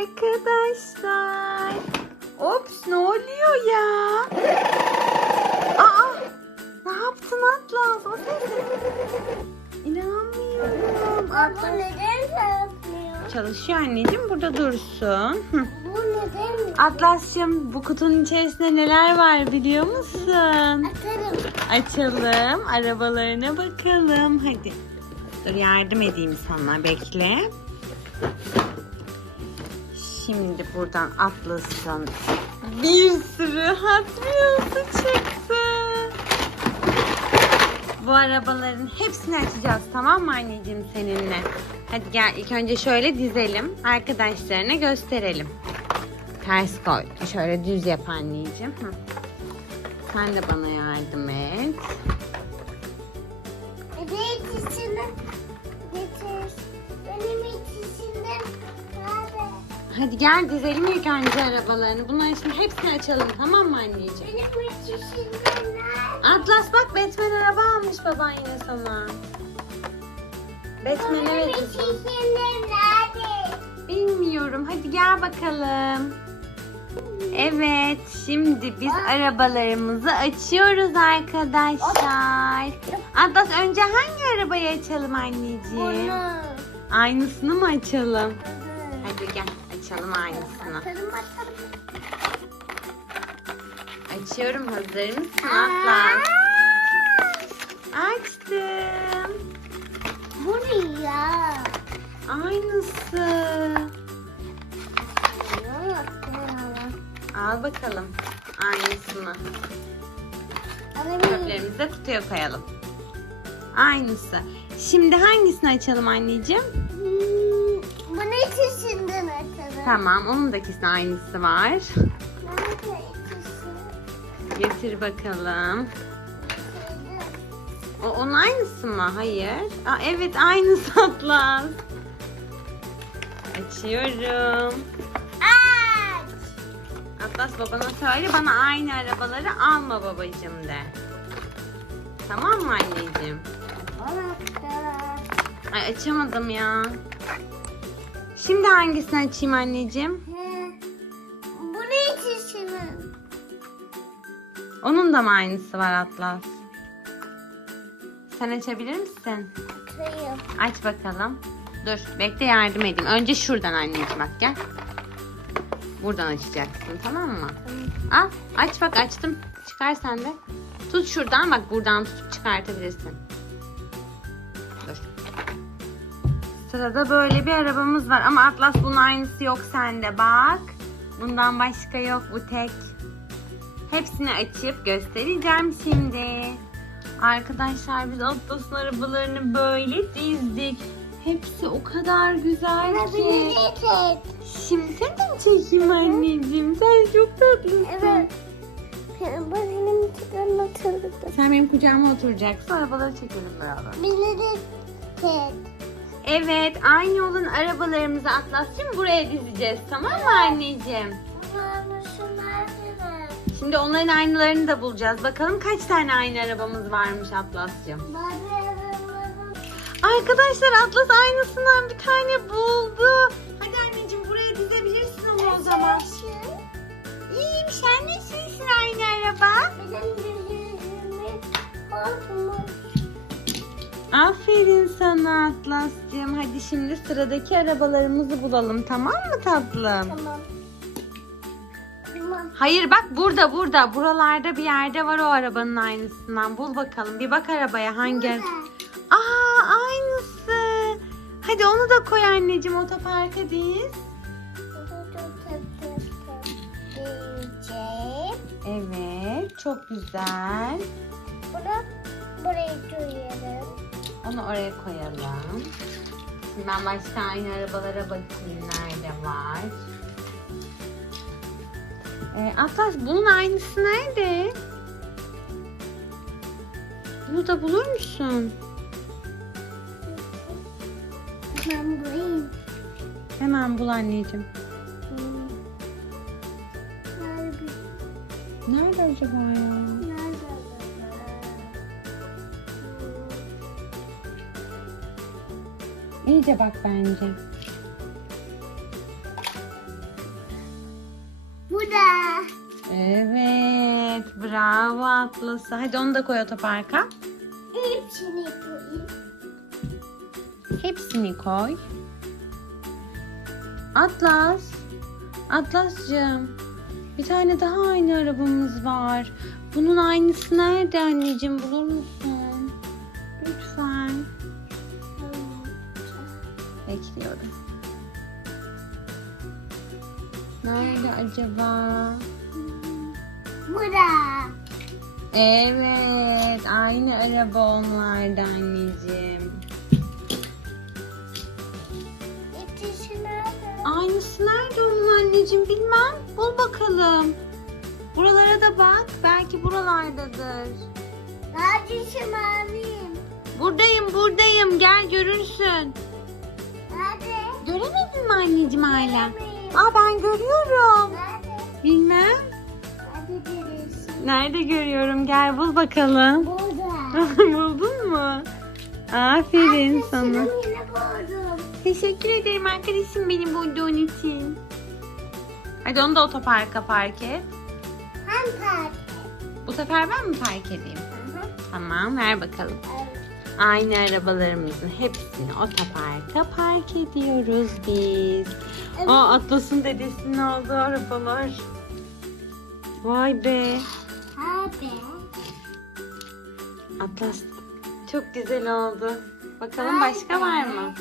arkadaşlar. Ops ne oluyor ya? Aa ne yaptın Atlas? O ses ne? İnanmıyorum. Bu Atlas neden çalışmıyor? çalışıyor anneciğim burada dursun. Bu neden? Atlas'cığım bu kutunun içerisinde neler var biliyor musun? Atarım. Açalım. Arabalarına bakalım. Hadi. Dur yardım edeyim sana. Bekle. Şimdi buradan Atlas'ın bir sürü Hot Wheels'ı çıktı. Bu arabaların hepsini açacağız tamam mı anneciğim seninle? Hadi gel ilk önce şöyle dizelim. Arkadaşlarına gösterelim. Ters koy. Şöyle düz yap anneciğim. Sen de bana yardım et. Evet Hadi gel dizelim ilk önce arabalarını. Bunların şimdi hepsini açalım tamam mı anneciğim? Benim? Atlas bak Batman araba almış baban yine sana. Batman Benim evet kızım. içinde nerede? Bilmiyorum. Hadi gel bakalım. Evet, şimdi biz arabalarımızı açıyoruz arkadaşlar. Atlas önce hangi arabayı açalım anneciğim? Aynısını mı açalım? Hadi gel açalım aynısını. Atarım atarım. Açıyorum. Hazır mısın Atlas? Açtım. Bu ne ya? Aynısı. Al bakalım aynısını. Çöplerimizi de kutuya koyalım. Aynısı. Şimdi hangisini açalım anneciğim? Tamam, onun da ikisinin aynısı var. Nerede ikisi? Getir bakalım. O onun aynısı mı? Hayır. Aa, evet aynısı Atlas. Açıyorum. Aç. Atlas babana söyle bana aynı arabaları alma babacığım de. Tamam mı anneciğim? Ay açamadım ya. Şimdi hangisini açayım anneciğim? He. Bu ne içinden? Onun da mı aynısı var Atlas? Sen açabilir misin? Kıyım. Aç bakalım. Dur bekle yardım edeyim. Önce şuradan anneciğim bak gel. Buradan açacaksın tamam mı? Al aç bak açtım. Çıkar sen de. Tut şuradan bak buradan tutup çıkartabilirsin. Dur. Sırada böyle bir arabamız var ama Atlas bunun aynısı yok sende bak. Bundan başka yok bu tek. Hepsini açıp göstereceğim şimdi. Arkadaşlar biz Atlas'ın arabalarını böyle dizdik. Hepsi o kadar güzel ki. Şimdi seni de mi çekeyim anneciğim? Sen çok tatlısın. Evet. Ben benim. Sen benim kucağıma oturacaksın. Arabaları çekelim beraber. Çek. Evet, aynı olan arabalarımızı Atlas'cığım buraya dizeceğiz. Tamam mı anneciğim? Şimdi onların aynılarını da bulacağız. Bakalım kaç tane aynı arabamız varmış Atlas'cığım. Arkadaşlar Atlas aynısından bir tane buldu. Hadi anneciğim buraya dizebilirsin onu o zaman. İyiyim sen nesisin aynı araba? Aferin sana Atlas'cığım. Hadi şimdi sıradaki arabalarımızı bulalım tamam mı tatlım? Tamam. Tamam. Hayır bak burada burada. Buralarda bir yerde var o arabanın aynısından. Bul bakalım. Bir bak arabaya hangi... Burada. Aa aynısı. Hadi onu da koy anneciğim otoparka. Diyeceğim. Evet çok güzel. Bunu buraya koyarım. Onu oraya koyalım. Ben başka aynı arabalara bakayım nerede var. Ee, Atlas bunun aynısı nerede? Bunu da bulur musun? Ben bulayım. Hemen bul anneciğim. Nerede? Nerede acaba ya? iyice bak bence. Bu. Evet. Bravo Atlas. Hadi onu da koy otoparka. Hepsini koyayım. Hepsini koy. Atlas. Atlascığım. Bir tane daha aynı arabamız var. Bunun aynısı nerede anneciğim? Bulur musun? Bekliyorum. Nerede acaba? Burada. Evet, aynı araba onlarda anneciğim. İkisi nerede? Aynısı nerede onun anneciğim bilmem. Bul bakalım. Buralara da bak. Belki buralardadır. Neredesin abim? Buradayım buradayım. Gel görürsün. Nerede? Göremedin mi anneciğim hala? Aa ben görüyorum. Nerede? Bilmem. Nerede görüyorsun? Nerede görüyorum? Gel bul bakalım. Burada. Buldun mu? Aferin sana. Yine buldum. Teşekkür ederim arkadaşım benim bulduğun için. Hadi onu da otoparka park et. Hem park. Bu sefer ben mi park edeyim? Hı hı. Tamam ver bakalım. Evet. Aynı arabalarımızın hepsini otoparka park ediyoruz biz. Aa Atlas'ın dedesinin aldığı arabalar. Vay be. Abi. Atlas çok güzel oldu. Bakalım başka var mı?